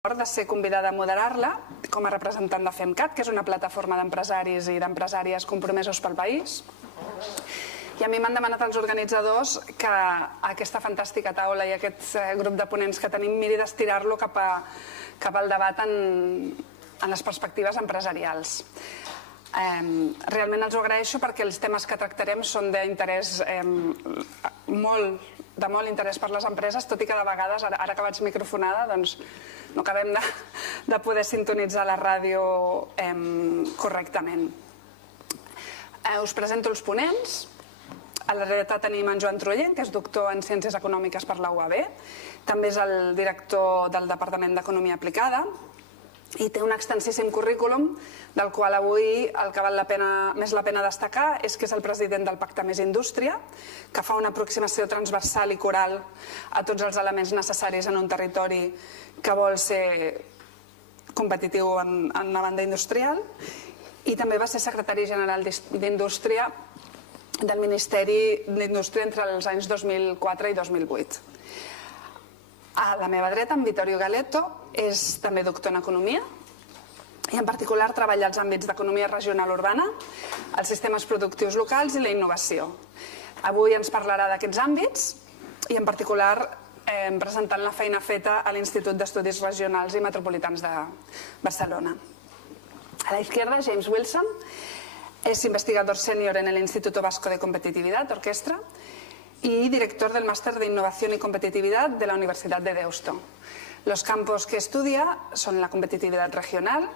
de ser convidada a moderar-la com a representant de FEMCAT, que és una plataforma d'empresaris i d'empresàries compromesos pel país. I a mi m'han demanat els organitzadors que aquesta fantàstica taula i aquest grup de ponents que tenim miri d'estirar-lo cap al debat en les perspectives empresarials. Realment els ho agraeixo perquè els temes que tractarem són d'interès de molt interès per les empreses, tot i que de vegades, ara que vaig microfonada, doncs no acabem de poder sintonitzar la ràdio correctament. Us presento els ponents. A la dreta tenim en Joan Trullent, que és doctor en Ciències Econòmiques per la UAB. També és el director del Departament d'Economia Aplicada i té un extensíssim currículum del qual avui el que val més la pena destacar és que és el president del Pacte Més Indústria, que fa una aproximació transversal i coral a tots els elements necessaris en un territori que vol ser competitiu en la banda industrial, i també va ser secretari general d'Indústria del Ministeri d'Indústria entre els anys 2004 i 2008. A la meva dreta, en Vittorio Galetto, és també doctor en Economia i en particular treballa als àmbits d'economia regional urbana, els sistemes productius locals i la innovació. Avui ens parlarà d'aquests àmbits i en particular presentant la feina feta a l'Institut d'Estudis Regionals i Metropolitans de Barcelona. A la izquierda, James Wilson es investigador senior en el Instituto Vasco de Competitividad, Orquestra, y director del Máster de Innovación y Competitividad de la Universidad de Deusto. Los campos que estudia son la competitividad regional,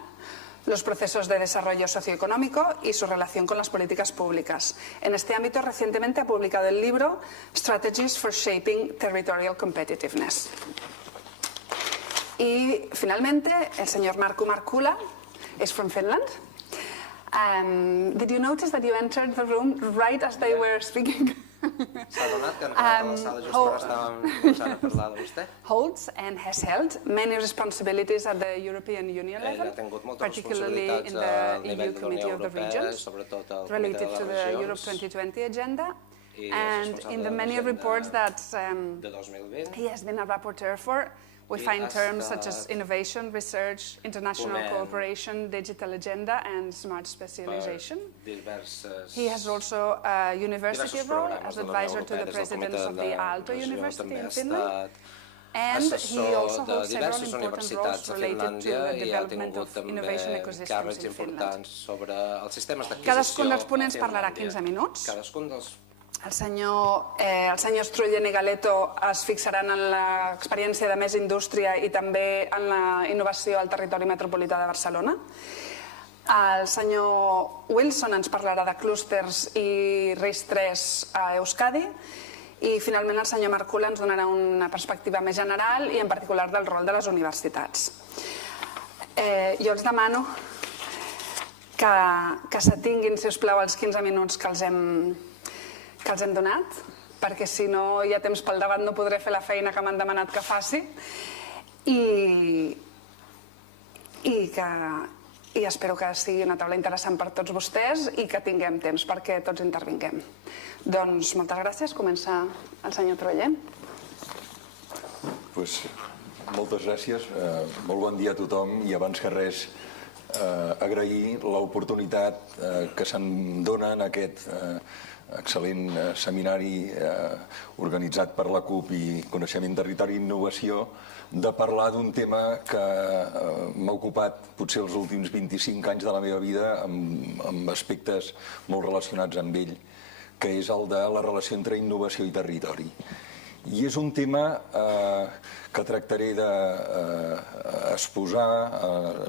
los procesos de desarrollo socioeconómico y su relación con las políticas públicas. En este ámbito, recientemente ha publicado el libro Strategies for Shaping Territorial Competitiveness. Y finalmente, el señor Markku Markkula is from Finland. Did you notice that you entered the room right as they were speaking? S'ha donat que han entrat a la sala just quan estàvem començant a parlar de vostè? Holds and has held many responsibilities at the European Union level, particularly in the EU Committee of the Regions, related to the Europe 2020 agenda, and in the many reports that he has been a rapporteur for. We find terms such as innovation, research, international cooperation, digital agenda, and smart specialization. He has also a university role as advisor to the presidents of the Aalto University in Finland. And he also holds several important roles related to the development of innovation ecosystems in Finland. Cadascun dels ponents parlarà 15 minuts. El senyor Trullent i Galetto es fixaran en l'experiència de Més Indústria i també en la innovació al territori metropolità de Barcelona. El senyor Wilson ens parlarà de clústers i RIS3 a Euskadi. I finalment el senyor Markkula ens donarà una perspectiva més general i en particular del rol de les universitats. Jo els demano que s'atinguin, si us plau, els 15 minuts que els hem donat, perquè si no hi ha temps pel davant no podré fer la feina que m'han demanat que faci, i espero que sigui una taula interessant per tots vostès i que tinguem temps perquè tots intervinguem. Doncs moltes gràcies. Comença el senyor Trullent. Moltes gràcies. Molt bon dia a tothom i abans que res agrair l'oportunitat que se'm dona en aquest excel·lent seminari organitzat per la CUP i Coneixement, Territori i Innovació de parlar d'un tema que m'ha ocupat potser els últims 25 anys de la meva vida amb aspectes molt relacionats amb ell, que és el de la relació entre innovació i territori. I és un tema que tractaré d'exposar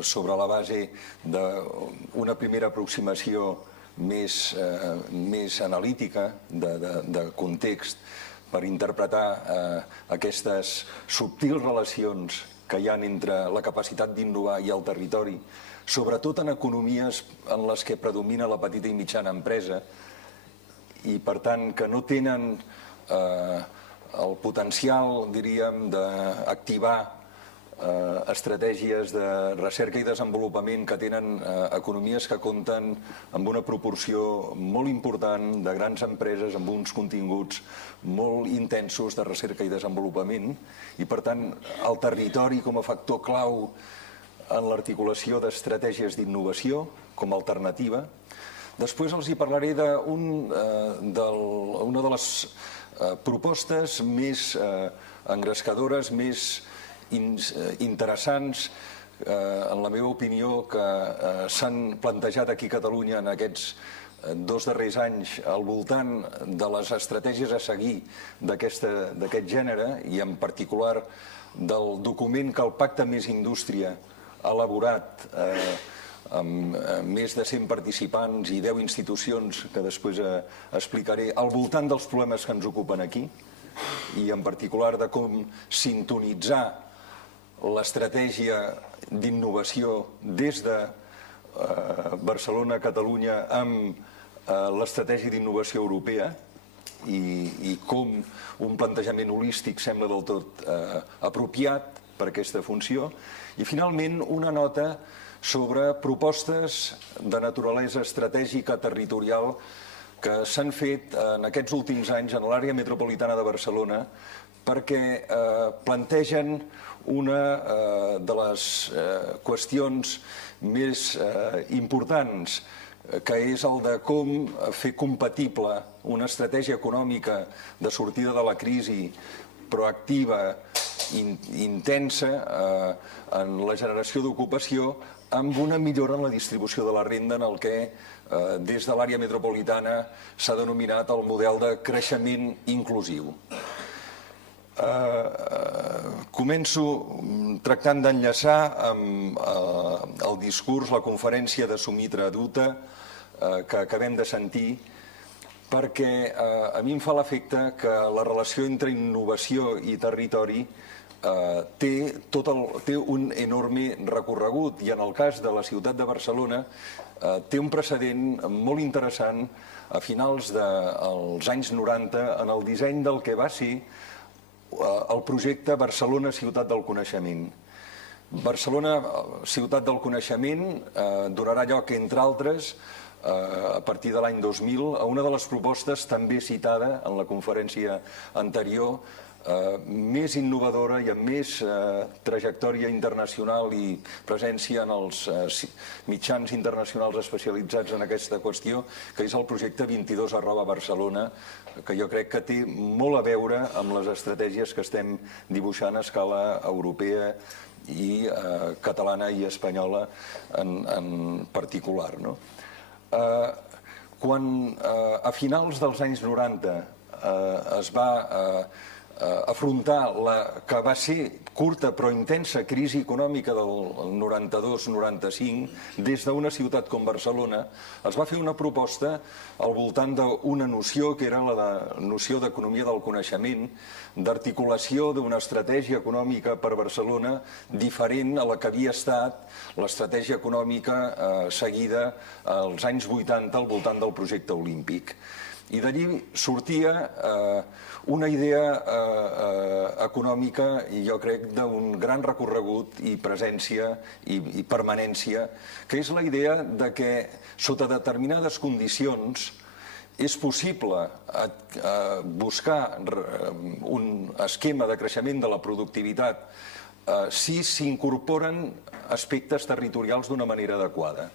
sobre la base d'una primera aproximació més analítica, de context, per interpretar aquestes subtils relacions que hi ha entre la capacitat d'innovar i el territori, sobretot en economies en les que predomina la petita i mitjana empresa i, per tant, que no tenen el potencial, diríem, d'activar estratègies de recerca i desenvolupament que tenen economies que compten amb una proporció molt important de grans empreses amb uns continguts molt intensos de recerca i desenvolupament i, per tant, el territori com a factor clau en l'articulació d'estratègies d'innovació com a alternativa. Després els hi parlaré d'una de les propostes més engrescadores, més interessants, en la meva opinió, que s'han plantejat aquí a Catalunya en aquests 2 darrers anys al voltant de les estratègies a seguir d'aquest gènere i en particular del document que el Pacte Més Indústria ha elaborat amb més de 100 participants i 10 institucions que després explicaré al voltant dels problemes que ens ocupen aquí i en particular de com sintonitzar l'estratègia d'innovació des de Barcelona, Catalunya, amb l'estratègia d'innovació europea i com un plantejament holístic sembla del tot apropiat per aquesta funció. I finalment una nota sobre propostes de naturalesa estratègica territorial que s'han fet en aquests últims anys en l'àrea metropolitana de Barcelona perquè plantegen una de les qüestions més importants, que és el de com fer compatible una estratègia econòmica de sortida de la crisi proactiva, intensa en la generació d'ocupació amb una millora en la distribució de la renda en el que des de l'àrea metropolitana s'ha denominat el model de creixement inclusiu. Començo tractant d'enllaçar amb el discurs, la conferència de Sumitra Dutta que acabem de sentir, perquè a mi em fa l'efecte que la relació entre innovació i territori té un enorme recorregut i en el cas de la ciutat de Barcelona té un precedent molt interessant a finals dels anys 90 en el disseny del que va ser el projecte Barcelona Ciutat del Coneixement. Barcelona Ciutat del Coneixement donarà lloc, entre altres, a partir de l'any 2000, a una de les propostes també citada en la conferència anterior, més innovadora i amb més trajectòria internacional i presència en els mitjans internacionals especialitzats en aquesta qüestió, que és el projecte 22@Barcelona, que jo crec que té molt a veure amb les estratègies que estem dibuixant a escala europea i catalana i espanyola en particular. Quan a finals dels anys 90 es va afrontar la que va ser curta però intensa crisi econòmica del 92-95, des d'una ciutat com Barcelona, es va fer una proposta al voltant d'una noció que era la noció d'economia del coneixement, d'articulació d'una estratègia econòmica per Barcelona diferent a la que havia estat l'estratègia econòmica seguida als anys 80 al voltant del projecte olímpic. I d'allí sortia una idea econòmica, jo crec, d'un gran recorregut i presència i permanència, que és la idea de que sota determinades condicions és possible buscar un esquema de creixement de la productivitat si s'incorporen aspectes territorials d'una manera adequada.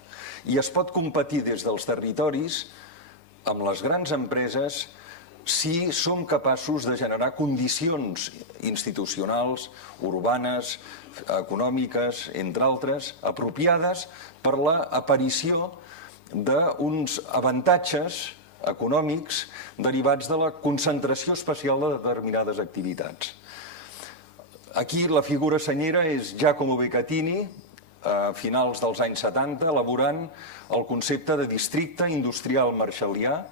I es pot competir des dels territoris amb les grans empreses si som capaços de generar condicions institucionals, urbanes, econòmiques, entre altres, apropiades per l'aparició d'uns avantatges econòmics derivats de la concentració especial de determinades activitats. Aquí la figura senyera és Giacomo Beccatini, a finals dels anys 70, elaborant el concepte de districte industrial marshallià,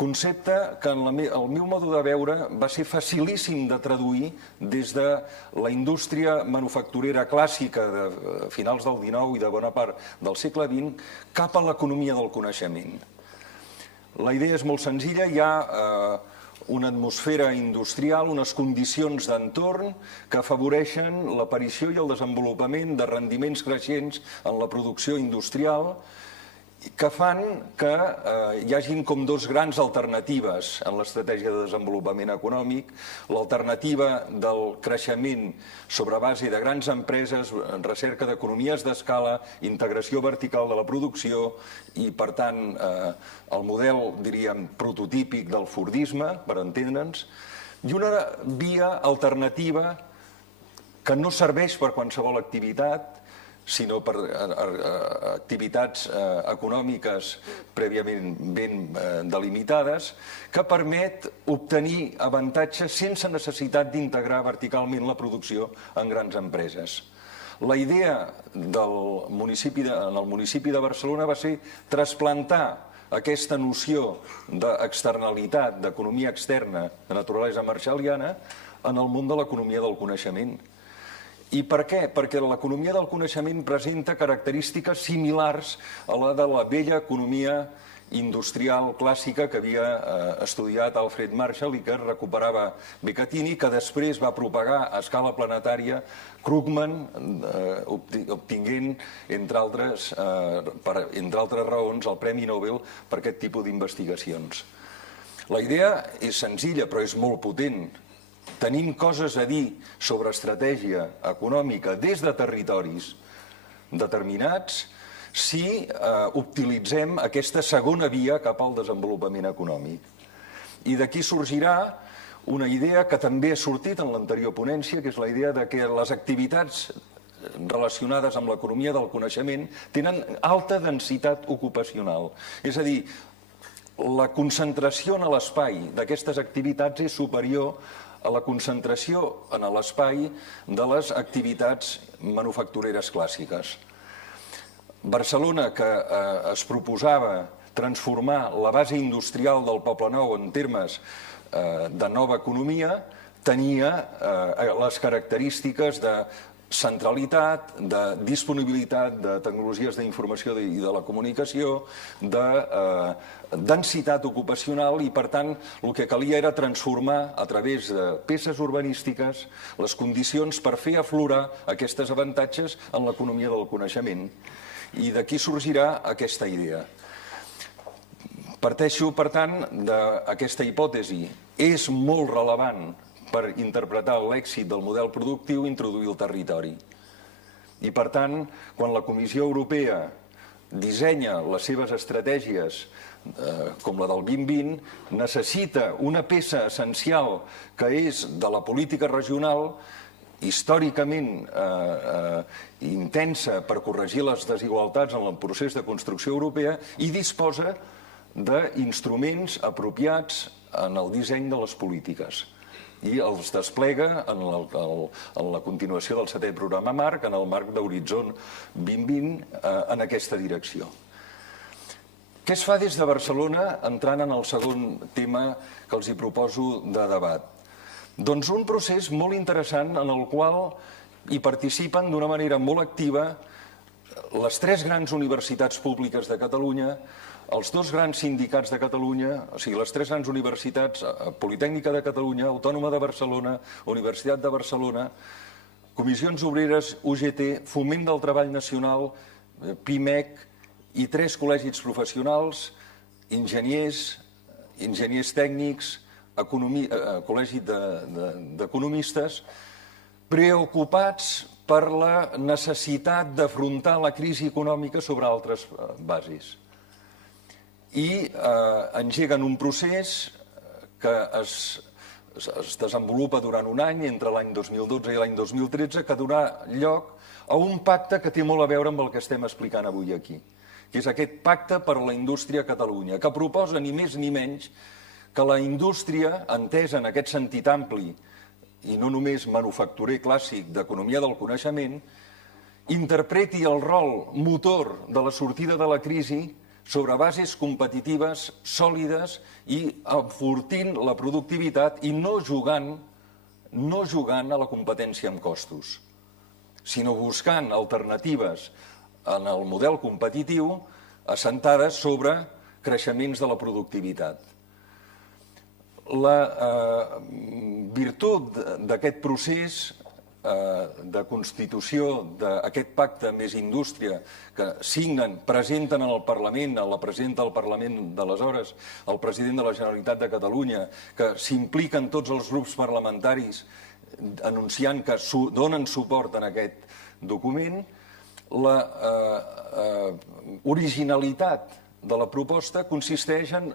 concepte que, al meu modo de veure, va ser facilíssim de traduir des de la indústria manufacturera clàssica de finals del XIX i de bona part del segle XX cap a l'economia del coneixement. La idea és molt senzilla, hi ha una atmosfera industrial, unes condicions d'entorn que afavoreixen l'aparició i el desenvolupament de rendiments creixents en la producció industrial, que fan que hi hagin com dos grans alternatives en l'estratègia de desenvolupament econòmic. L'alternativa del creixement sobre base de grans empreses, recerca d'economies d'escala, integració vertical de la producció i, per tant, el model, diríem, prototípic del fordisme, per entendre'ns, i una via alternativa que no serveix per qualsevol activitat, sinó per activitats econòmiques prèviament ben delimitades, que permet obtenir avantatges sense necessitat d'integrar verticalment la producció en grans empreses. La idea en el municipi de Barcelona va ser trasplantar aquesta noció d'externalitat, d'economia externa, de naturalesa marshalliana, en el món de l'economia del coneixement. I per què? Perquè l'economia del coneixement presenta característiques similars a la de la vella economia industrial clàssica que havia estudiat Alfred Marshall i que recuperava Beccattini, que després va propagar a escala planetària Krugman, obtinguent, entre altres raons, el Premi Nobel per aquest tipus d'investigacions. La idea és senzilla, però és molt potent. Tenim coses a dir sobre estratègia econòmica des de territoris determinats si utilitzem aquesta segona via cap al desenvolupament econòmic. I d'aquí sorgirà una idea que també ha sortit en l'anterior ponència, que és la idea de que les activitats relacionades amb l'economia del coneixement tenen alta densitat ocupacional. És a dir, la concentració en l'espai d'aquestes activitats és superior a la concentració en l'espai de les activitats manufactureres clàssiques. Barcelona, que es proposava transformar la base industrial del Poblenou en termes de nova economia, tenia les característiques de centralitat, de disponibilitat de tecnologies d'informació i de la comunicació, de densitat ocupacional i, per tant, el que calia era transformar a través de peces urbanístiques les condicions per fer aflorar aquests avantatges en l'economia del coneixement. I d'aquí sorgirà aquesta idea. Parteixo, per tant, d'aquesta hipòtesi. És molt rellevant per interpretar l'èxit del model productiu introduir el territori. I, per tant, quan la Comissió Europea dissenya les seves estratègies com la del 2020, necessita una peça essencial que és de la política regional, històricament intensa per corregir les desigualtats en el procés de construcció europea, i disposa d'instruments apropiats en el disseny de les polítiques. I els desplega en la continuació del 7è programa marc, en el marc d'Horitzó 2020, en aquesta direcció. Què es fa des de Barcelona, entrant en el segon tema que els hi proposo de debat? Doncs un procés molt interessant en el qual hi participen d'una manera molt activa les 3 grans universitats públiques de Catalunya, els 2 grans sindicats de Catalunya, o sigui, les 3 grans universitats, Politècnica de Catalunya, Autònoma de Barcelona, Universitat de Barcelona, Comissions Obreres, UGT, Foment del Treball Nacional, PIMEC i 3 col·legis professionals, enginyers tècnics, col·legi d'economistes, preocupats per la necessitat d'afrontar la crisi econòmica sobre altres bases. I engeguen un procés que es desenvolupa durant un any, entre l'any 2012 i l'any 2013, que donarà lloc a un pacte que té molt a veure amb el que estem explicant avui aquí, que és aquest pacte per a la indústria a Catalunya, que proposa ni més ni menys que la indústria, entesa en aquest sentit ampli, i no només manufacturer clàssic d'economia del coneixement, interpreti el rol motor de la sortida de la crisi sobre bases competitives sòlides i enfortint la productivitat i no jugant a la competència amb costos, sinó buscant alternatives en el model competitiu assentades sobre creixements de la productivitat. La virtut d'aquest procés de constitució d'aquest pacte més indústria que signen, presenten en el Parlament, la presidenta del Parlament d'aleshores, el president de la Generalitat de Catalunya, que s'impliquen tots els grups parlamentaris anunciant que donen suport en aquest document, la originalitat de la proposta consisteix en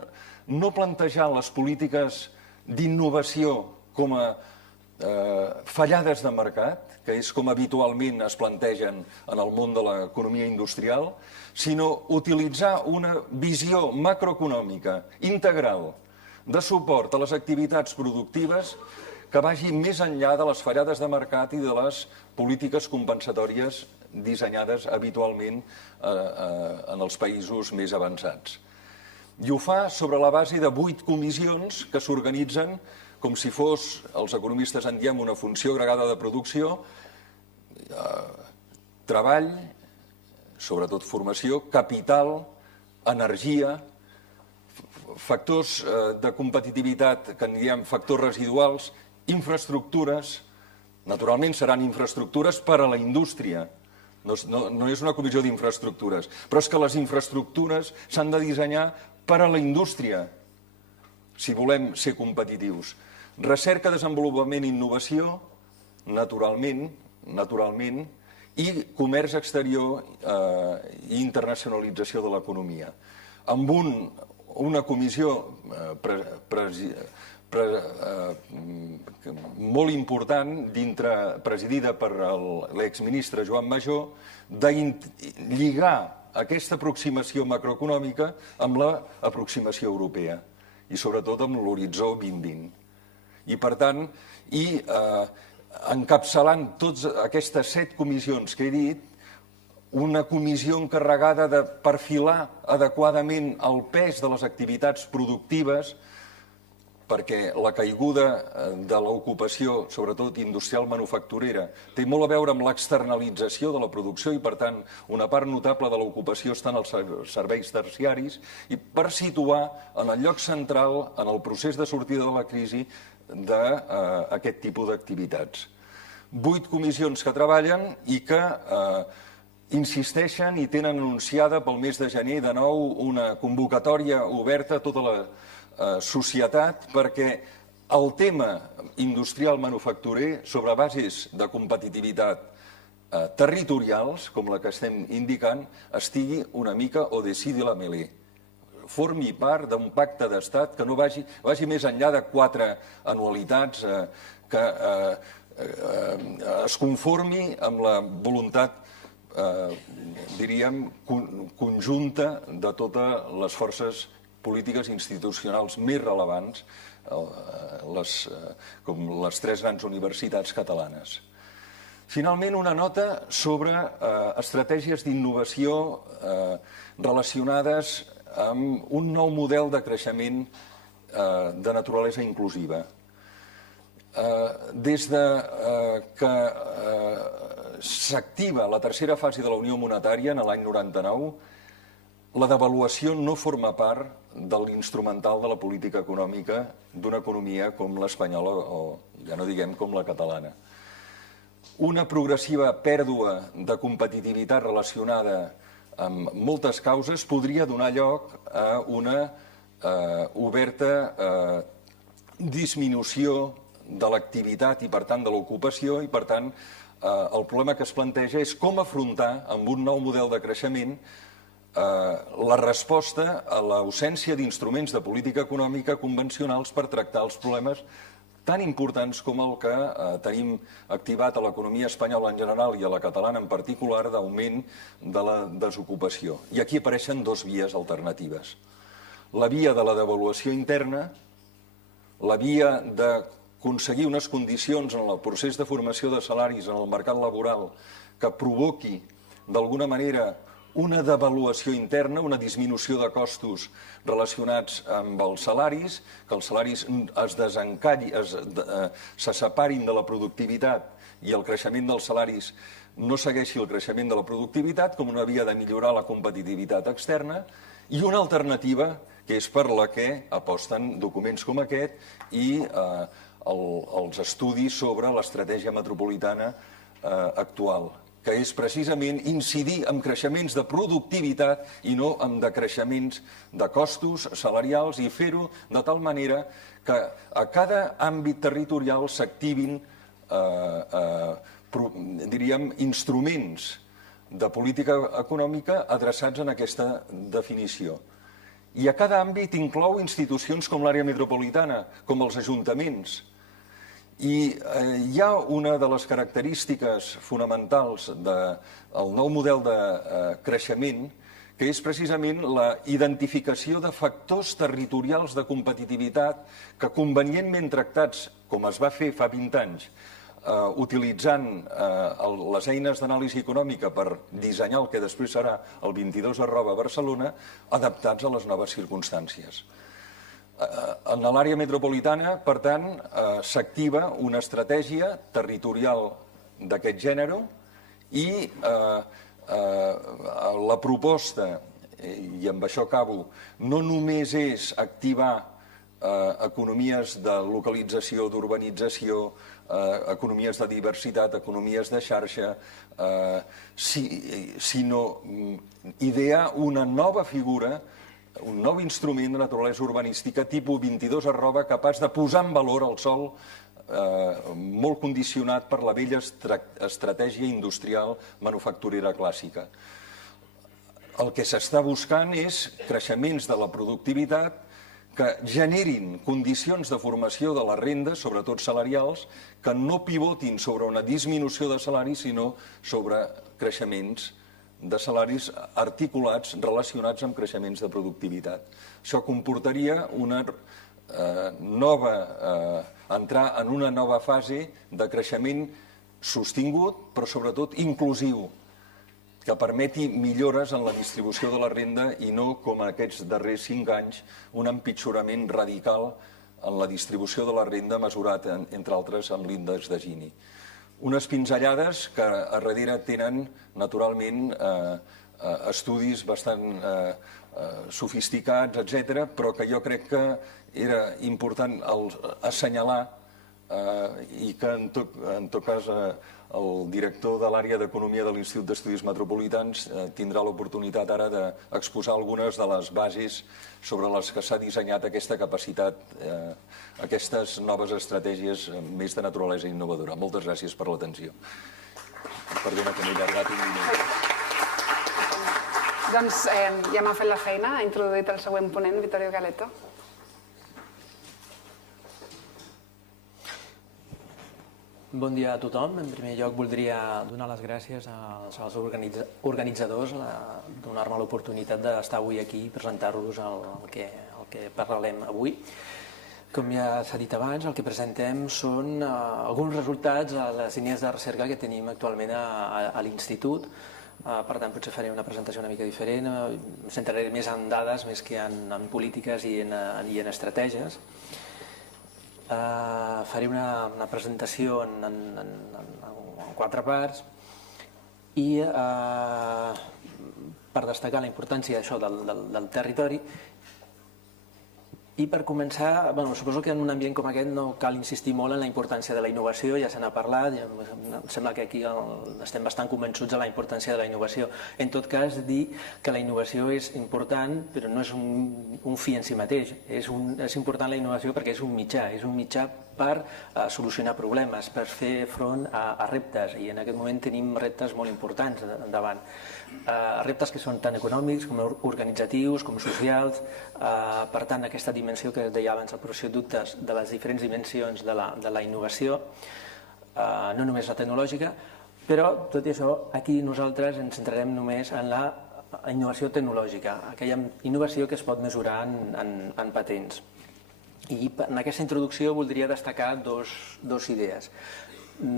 no plantejar les polítiques d'innovació com a fallades de mercat, que és com habitualment es plantegen en el món de l'economia industrial, sinó utilitzar una visió macroeconòmica integral de suport a les activitats productives que vagi més enllà de les fallades de mercat i de les polítiques compensatòries dissenyades habitualment en els països més avançats. I ho fa sobre la base de 8 comissions que s'organitzen com si fos, els economistes en diem, una funció agregada de producció, treball, sobretot formació, capital, energia, factors de competitivitat que en diem factors residuals, infraestructures, naturalment seran infraestructures per a la indústria, no és una comissió d'infraestructures, però és que les infraestructures s'han de dissenyar per a la indústria, si volem ser competitius. Recerca, desenvolupament i innovació, naturalment, i comerç exterior i internacionalització de l'economia. Amb una comissió molt important, presidida per l'exministre Joan Majó, de lligar aquesta aproximació macroeconòmica amb l'aproximació europea i sobretot amb l'horitzó 2020. I per tant, encapçalant totes aquestes 7 comissions que he dit, una comissió encarregada de perfilar adequadament el pes de les activitats productives, perquè la caiguda de l'ocupació, sobretot industrial manufacturera, té molt a veure amb l'externalització de la producció i, per tant, una part notable de l'ocupació està en els serveis terciaris, i per situar en el lloc central, en el procés de sortida de la crisi, d'aquest tipus d'activitats. 8 comissions que treballen i que insisteixen i tenen anunciada pel mes de gener de nou una convocatòria oberta a tota la societat perquè el tema industrial manufacturer sobre bases de competitivitat territorials, com la que estem indicant, estigui una mica au dessus de la mêlée. Formi part d'un pacte d'estat que no vagi més enllà de 4 anualitats, que es conformi amb la voluntat, diríem, conjunta de totes les forces polítiques institucionals més rellevants, com les 3 grans universitats catalanes. Finalment, una nota sobre estratègies d'innovació relacionades amb un nou model de creixement de naturalesa inclusiva. Des que s'activa la tercera fase de la Unió Monetària en l'any 99, la devaluació no forma part de l'instrumental de la política econòmica d'una economia com l'espanyola o, ja no diguem, com la catalana. Una progressiva pèrdua de competitivitat relacionada amb moltes causes podria donar lloc a una oberta disminució de l'activitat i, per tant, de l'ocupació, i, per tant, el problema que es planteja és com afrontar amb un nou model de creixement la resposta a l'ausència d'instruments de política econòmica convencionals per tractar els problemes tan importants com el que tenim activat a l'economia espanyola en general i a la catalana en particular d'augment de la desocupació. I aquí apareixen 2 vies alternatives. La via de la devaluació interna, la via d'aconseguir unes condicions en el procés de formació de salaris en el mercat laboral que provoqui, d'alguna manera, una devaluació interna, una disminució de costos relacionats amb els salaris, que els salaris se separin de la productivitat i el creixement dels salaris no segueixi el creixement de la productivitat com una via de millorar la competitivitat externa, i una alternativa que és per la que aposten documents com aquest i els estudis sobre l'estratègia metropolitana actual, que és precisament incidir en creixements de productivitat i no en decreixements de costos salarials i fer-ho de tal manera que a cada àmbit territorial s'activin, diríem, instruments de política econòmica adreçats en aquesta definició. I a cada àmbit inclou institucions com l'àrea metropolitana, com els ajuntaments. I hi ha una de les característiques fonamentals del nou model de creixement, que és precisament la identificació de factors territorials de competitivitat que, convenientment tractats, com es va fer fa 20 anys, utilitzant les eines d'anàlisi econòmica per dissenyar el que després serà el 22@ Barcelona, adaptats a les noves circumstàncies. En l'àrea metropolitana, per tant, s'activa una estratègia territorial d'aquest gènere i la proposta, i amb això acabo, no només és activar economies de localització, d'urbanització, economies de diversitat, economies de xarxa, sinó idear una nova figura, un nou instrument de naturalesa urbanística tipus 22@ capaç de posar en valor el sòl molt condicionat per la vella estratègia industrial manufacturera clàssica. El que s'està buscant és creixements de la productivitat que generin condicions de formació de les rendes, sobretot salarials, que no pivotin sobre una disminució de salaris, sinó sobre creixements de salaris articulats relacionats amb creixements de productivitat. Això comportaria entrar en una nova fase de creixement sostingut, però sobretot inclusiu, que permeti millores en la distribució de la renda i no, com aquests darrers 5 anys, un empitjorament radical en la distribució de la renda mesurat, entre altres, amb l'índex de Gini. Unes pinzellades que a darrere tenen, naturalment, estudis bastant sofisticats, etc., però que jo crec que era important assenyalar i que, en tot cas, el director de l'àrea d'Economia de l'Institut d'Estudis Metropolitans tindrà l'oportunitat ara d'exposar algunes de les bases sobre les que s'ha dissenyat aquesta capacitat, aquestes noves estratègies més de naturalesa innovadora. Moltes gràcies per l'atenció. Perdona que m'he allargat un minut. Doncs ja m'ha fet la feina, ha introduït el següent ponent, Vittorio Galeto. Bon dia a tothom. En primer lloc voldria donar les gràcies als organitzadors de donar-me l'oportunitat d'estar avui aquí i presentar-vos el que parlarem avui. Com ja s'ha dit abans, el que presentem són alguns resultats a les línies de recerca que tenim actualment a l'Institut. Per tant, potser faré una presentació una mica diferent, em centraré més en dades més que en polítiques i en estratègies. Faré una presentació en 4 parts i per destacar la importància d'això del territori. I per començar, suposo que en un ambient com aquest no cal insistir molt en la importància de la innovació, ja se n'ha parlat, em sembla que aquí estem bastant convençuts de la importància de la innovació. En tot cas, dir que la innovació és important, però no és un fi en si mateix. És important la innovació perquè és un mitjà per solucionar problemes, per fer front a reptes, i en aquest moment tenim reptes molt importants davant. Reptes que són tant econòmics com organitzatius, com socials. Per tant, aquesta dimensió que deia abans el professor Dubtes de les diferents dimensions de la innovació, no només la tecnològica, però tot i això aquí nosaltres ens centrarem només en la innovació tecnològica, aquella innovació que es pot mesurar en patents. I en aquesta introducció voldria destacar dues idees.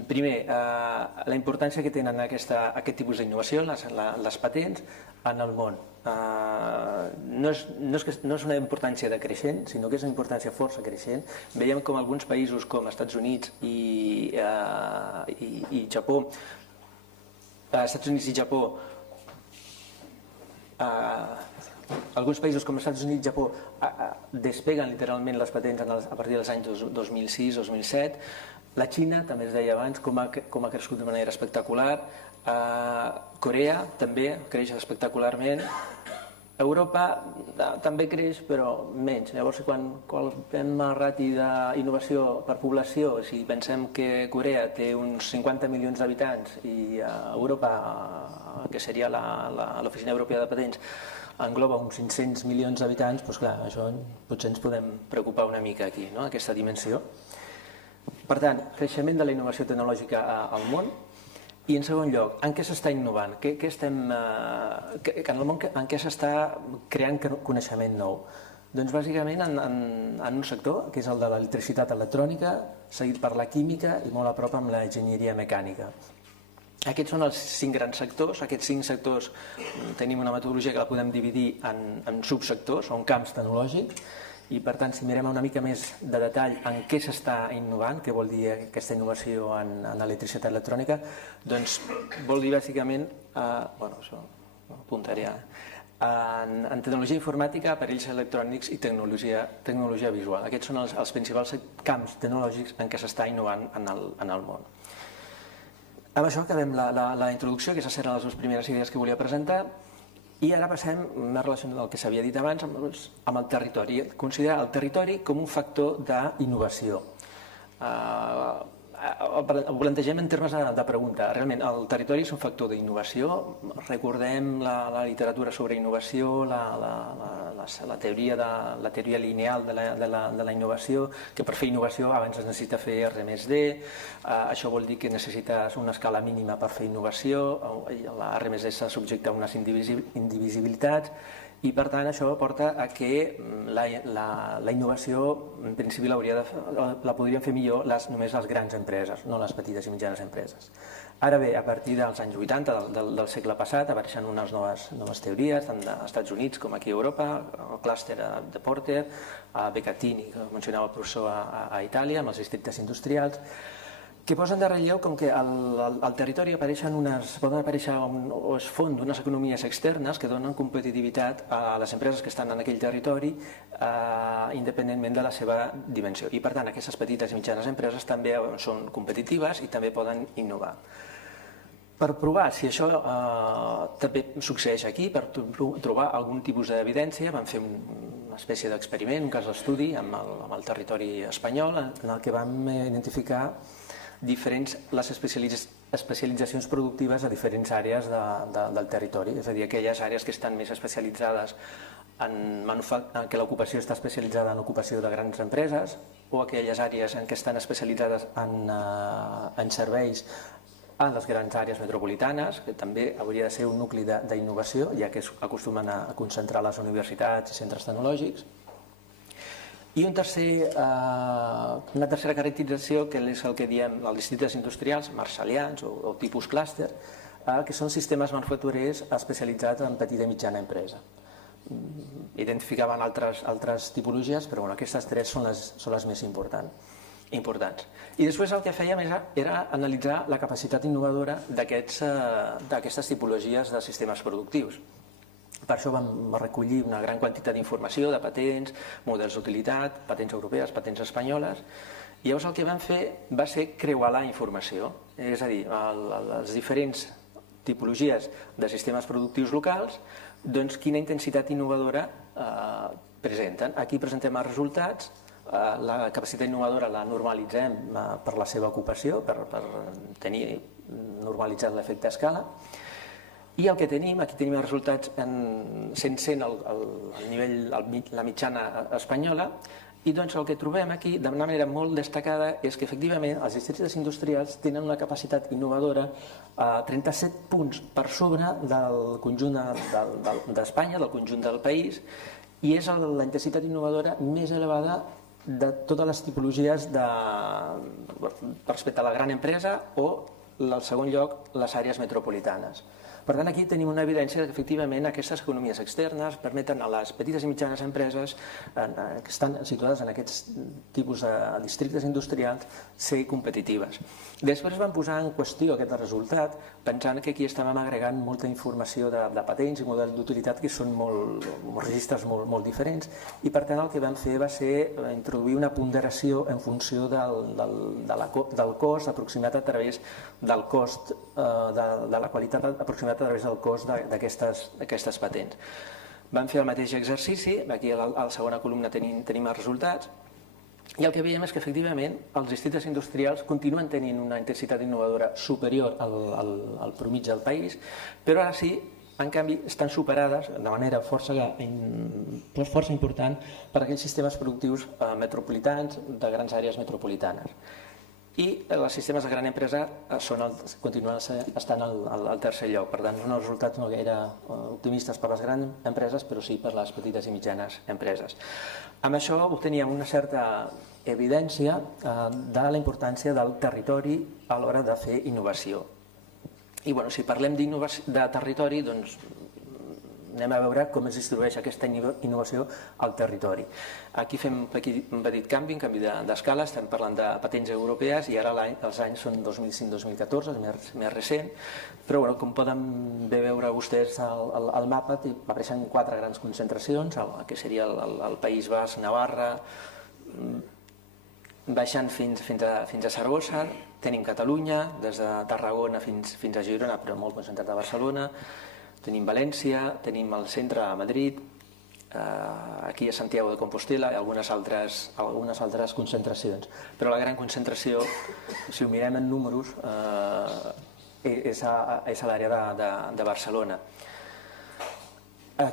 Primer, la importància que tenen aquest tipus d'innovació, les patents, en el món. No és una importància decreixent, sinó que és una importància força creixent. Veiem com alguns països com Estats Units i Japó, alguns països com els Estats Units i Japó despeguen literalment les patents a partir dels anys 2006-2007. La Xina, també es deia abans, com ha crescut de manera espectacular. Corea també creix espectacularment. Europa també creix, però menys. Llavors, quan fem el rati d'innovació per població, si pensem que Corea té uns 50 milions d'habitants i Europa, que seria l'Oficina Europea de Patents, engloba uns 500 milions d'habitants, doncs clar, això potser ens podem preocupar una mica aquí, no?, aquesta dimensió. Per tant, creixement de la innovació tecnològica al món. I en segon lloc, en què s'està innovant? En el món en què s'està creant coneixement nou? Doncs bàsicament en un sector, que és el de l'electricitat electrònica, seguit per la química i molt a prop amb l'enginyeria mecànica. Aquests són els 5 grans sectors. Aquests 5 sectors tenim una metodologia que la podem dividir en subsectors, o en camps tecnològics, i per tant, si mirem una mica més de detall en què s'està innovant, què vol dir aquesta innovació en electricitat electrònica, doncs vol dir bàsicament, això ho apuntaré ara, en tecnologia informàtica, aparells electrònics i tecnologia visual. Aquests són els principals camps tecnològics en què s'està innovant en el món. Amb això acabem la introducció, que aquestes eren les 2 primeres idees que volia presentar. I ara passem, més relacionat al que s'havia dit abans, amb el territori. Considerar el territori com un factor d'innovació. Ho plantegem en termes de pregunta. Realment, el territori és un factor d'innovació. Recordem la literatura sobre innovació, la teoria lineal de la innovació, que per fer innovació abans es necessita fer R+D. Això vol dir que necessites una escala mínima per fer innovació. La R+D s'ha subjecte a unes indivisibilitats. I per tant això porta a que la innovació en principi la podrien fer millor només les grans empreses, no les petites i mitjanes empreses. Ara bé, a partir dels anys 80 del segle passat apareixen unes noves teories, tant als Estats Units com aquí a Europa, el clúster de Porter, Becattini, que mencionava el professor a Itàlia, amb els districtes industrials, que posen de relleu com que al territori poden aparèixer o es font d'unes economies externes que donen competitivitat a les empreses que estan en aquell territori independentment de la seva dimensió. I per tant, aquestes petites i mitjanes empreses també són competitives i també poden innovar. Per provar si això també succeeix aquí, per trobar algun tipus d'evidència, vam fer una espècie d'experiment, un cas d'estudi amb el territori espanyol, en el que vam identificar les especialitzacions productives a diferents àrees del territori, és a dir, aquelles àrees que estan més especialitzades que l'ocupació està especialitzada en l'ocupació de grans empreses, o aquelles àrees en què estan especialitzades en serveis a les grans àrees metropolitanes, que també hauria de ser un nucli d'innovació, ja que acostumen a concentrar les universitats i centres tecnològics. I una tercera caracterització, que és el que diem els districtes industrials, marshallians o tipus clúster, que són sistemes manufacturers especialitzats en petita i mitjana empresa. Identificaven altres tipologies, però aquestes 3 són les més importants. I després el que fèiem era analitzar la capacitat innovadora d'aquestes tipologies de sistemes productius. Per això vam recollir una gran quantitat d'informació de patents, models d'utilitat, patents europees, patents espanyoles, i llavors el que vam fer va ser creuar la informació, és a dir, les diferents tipologies de sistemes productius locals, doncs quina intensitat innovadora presenten. Aquí presentem els resultats, la capacitat innovadora la normalitzem per la seva ocupació, per tenir normalitzat l'efecte escala. I el que tenim, aquí tenim els resultats sent la mitjana espanyola, i doncs el que trobem aquí, d'una manera molt destacada, és que efectivament els districtes industrials tenen una capacitat innovadora 37 punts per sobre del conjunt d'Espanya, del conjunt del país, i és la intensitat innovadora més elevada de totes les tipologies respecte a la gran empresa o, en segon lloc, les àrees metropolitanes. Per tant, aquí tenim una evidència que efectivament aquestes economies externes permeten a les petites i mitjanes empreses que estan situades en aquests tipus de districtes industrials ser competitives. Després van posar en qüestió aquest resultat pensant que aquí estàvem agregant molta informació de patents i model d'utilitat que són registres molt diferents i per tant el que vam fer va ser introduir una ponderació en funció del cost aproximat a través del cost de la qualitat aproximat a través del cost d'aquestes patents. Vam fer el mateix exercici, aquí a la segona columna tenim els resultats, i el que veiem és que efectivament els districtes industrials continuen tenint una intensitat innovadora superior al mitjà del país, però ara sí, en canvi, estan superades de manera força important per aquells sistemes productius metropolitans de grans àrees metropolitanes. I els sistemes de gran empresa continuen estant al tercer lloc. Per tant, són els resultats no gaire optimistes per les grans empreses, però sí per les petites i mitjanes empreses. Amb això obteníem una certa evidència de la importància del territori a l'hora de fer innovació. I si parlem de territori, doncs anem a veure com es distribueix aquesta innovació al territori. Aquí fem un petit canvi, un canvi d'escala, estem parlant de patents europees i ara els anys són 2005-2014, més recent, però com poden veure vostès al mapa apareixen 4 grans concentracions, el que seria el País Basc, Navarra, baixant fins a Saragossa, tenim Catalunya, des de Tarragona fins a Girona, però molt concentrat a Barcelona, tenim València, tenim el centre a Madrid, aquí a Santiago de Compostela i algunes altres concentracions. Però la gran concentració, si ho mirem en números, és a l'àrea de Barcelona.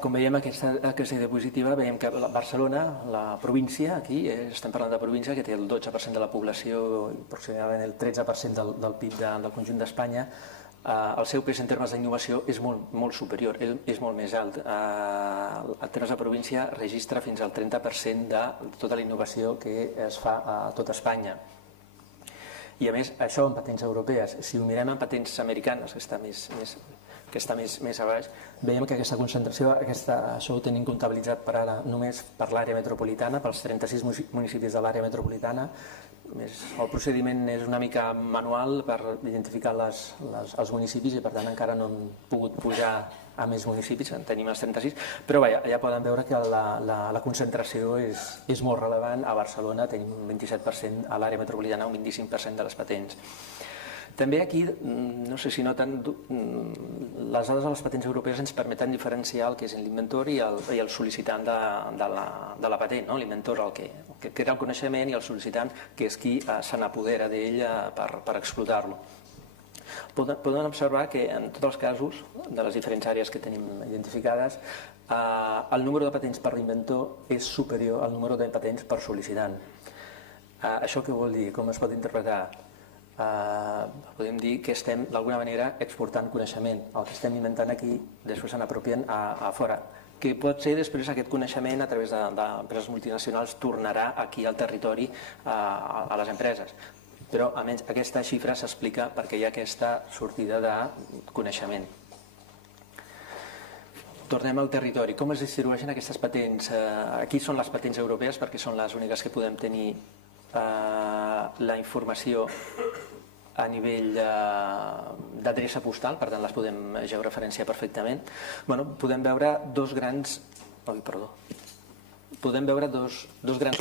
Com veiem aquesta diapositiva, veiem que Barcelona, la província, aquí estem parlant de província que té el 12% de la població i aproximadament el 13% del PIB del conjunt d'Espanya, el seu pes en termes d'innovació és molt superior, és molt més alt. En termes de província registra fins al 30% de tota la innovació que es fa a tota Espanya. I a més, això en patents europees. Si ho mirem en patents americanes, que està més a baix, veiem que aquesta concentració, això ho tenim comptabilitzat per ara només per l'àrea metropolitana, pels 36 municipis de l'àrea metropolitana. El procediment és una mica manual per identificar els municipis i per tant encara no hem pogut pujar a més municipis, en tenim els 36, però ja poden veure que la concentració és molt relevant. A Barcelona tenim un 27%, a l'àrea metropolitana un 25% de les patents. També aquí, no sé si noten, les dades de les patents europees ens permeten diferenciar el que és l'inventor i el sol·licitant de la patent. L'inventor, el que crea el coneixement, i el sol·licitant, que és qui se n'apodera d'ell per explotar-lo. Poden observar que en tots els casos de les diferents àrees que tenim identificades, el número de patents per l'inventor és superior al número de patents per sol·licitant. Això què vol dir? Com es pot interpretar? Podem dir que estem d'alguna manera exportant coneixement. El que estem inventant aquí després se n'apropien a fora, que pot ser després aquest coneixement a través d'empreses multinacionals tornarà aquí al territori a les empreses, però almenys aquesta xifra s'explica perquè hi ha aquesta sortida de coneixement. Tornem al territori. Com es distribueixen aquestes patents? Aquí són les patents europees perquè són les úniques que podem tenir la informació a nivell d'adreça postal, per tant les podem georreferenciar perfectament. Podem veure dos grans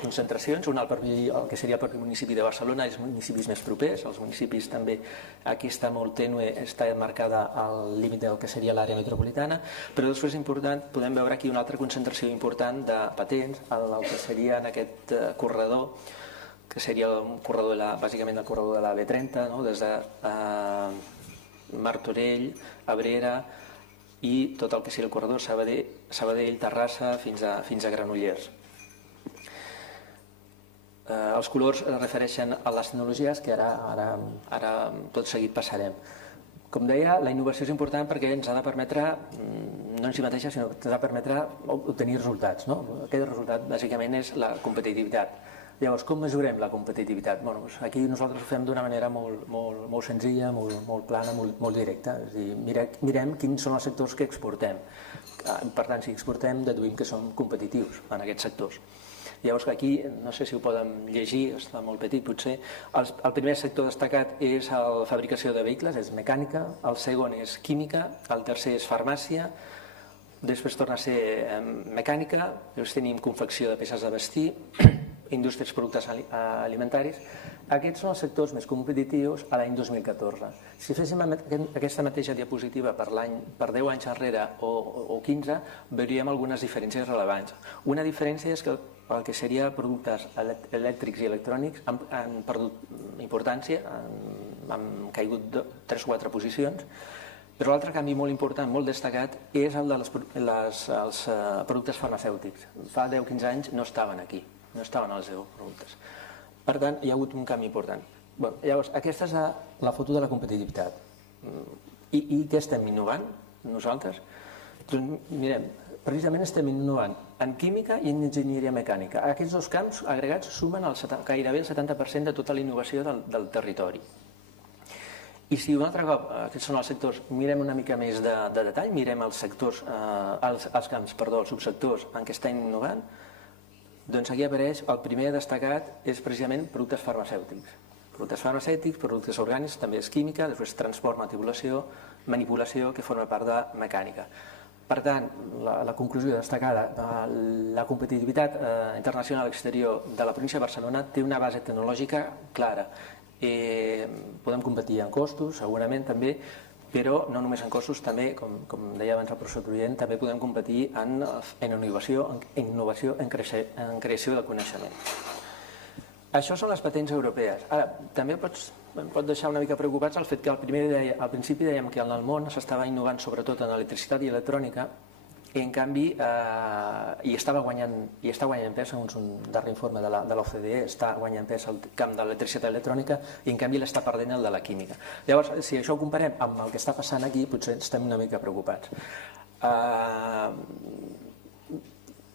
concentracions, una el que seria el propi municipi de Barcelona i els municipis més propers. Els municipis també, aquí està molt tènue, està marcada al límit del que seria l'àrea metropolitana, però després important, podem veure aquí una altra concentració important de patents, el que seria en aquest corredor, que seria un corredor, bàsicament el corredor de la B30, des de Martorell, Abrera i tot el que seria el corredor Sabadell, Terrassa fins a Granollers. Els colors es refereixen a les tecnologies que ara tot seguit passarem. Com deia, la innovació és important perquè ens ha de permetre, no en si mateixa, sinó que ens ha de permetre obtenir resultats. Aquest resultat, bàsicament, és la competitivitat. Llavors, com mesurem la competitivitat? Aquí nosaltres ho fem d'una manera molt senzilla, molt plana, molt directa. És a dir, mirem quins són els sectors que exportem. Per tant, si exportem, deduïm que som competitius en aquests sectors. Llavors, aquí, no sé si ho poden llegir, està molt petit potser, el primer sector destacat és la fabricació de vehicles, és mecànica, el segon és química, el tercer és farmàcia, després torna a ser mecànica, llavors tenim confecció de peces de vestir, indústries productes alimentaris. Aquests són els sectors més competitius a l'any 2014. Si féssim aquesta mateixa diapositiva per 10 anys enrere o 15, veuríem algunes diferències rellevants. Una diferència és que el que seria productes elèctrics i electrònics han perdut importància, han caigut 3 o 4 posicions, però l'altre canvi molt important, molt destacat, és el dels productes farmacèutics. Fa 10 o 15 anys no estaven aquí, no estaven els 10 productes. Per tant, hi ha hagut un canvi important. Llavors, aquesta és la foto de la competitivitat. I què estem innovant nosaltres? Doncs mirem, precisament estem innovant en química i en enginyeria mecànica. Aquests dos camps agregats sumen gairebé el 70% de tota la innovació del territori. I si un altre cop, aquests són els sectors, mirem una mica més de detall, mirem els subsectors en què estem innovant, doncs aquí apareix, el primer destacat és precisament productes farmacèutics. Productes farmacèutics, productes orgànics, també és química, després transport, manipulació, que forma part de mecànica. Per tant, la conclusió destacada, la competitivitat internacional exterior de la província de Barcelona té una base tecnològica clara. Podem competir en costos, segurament també, però no només en costos, també, com deia abans el professor Truient, també podem competir en innovació, en creació de coneixement. Això són les patents europees. Ara, també em pot deixar una mica preocupats el fet que al principi dèiem que en el món s'estava innovant sobretot en electricitat i electrònica, i en canvi i està guanyant pes, segons un darrer informe de l'OCDE, està guanyant pes el camp de l'electricitat electrònica i en canvi l'està perdent el de la química. Llavors, si això ho comparem amb el que està passant aquí, potser estem una mica preocupats.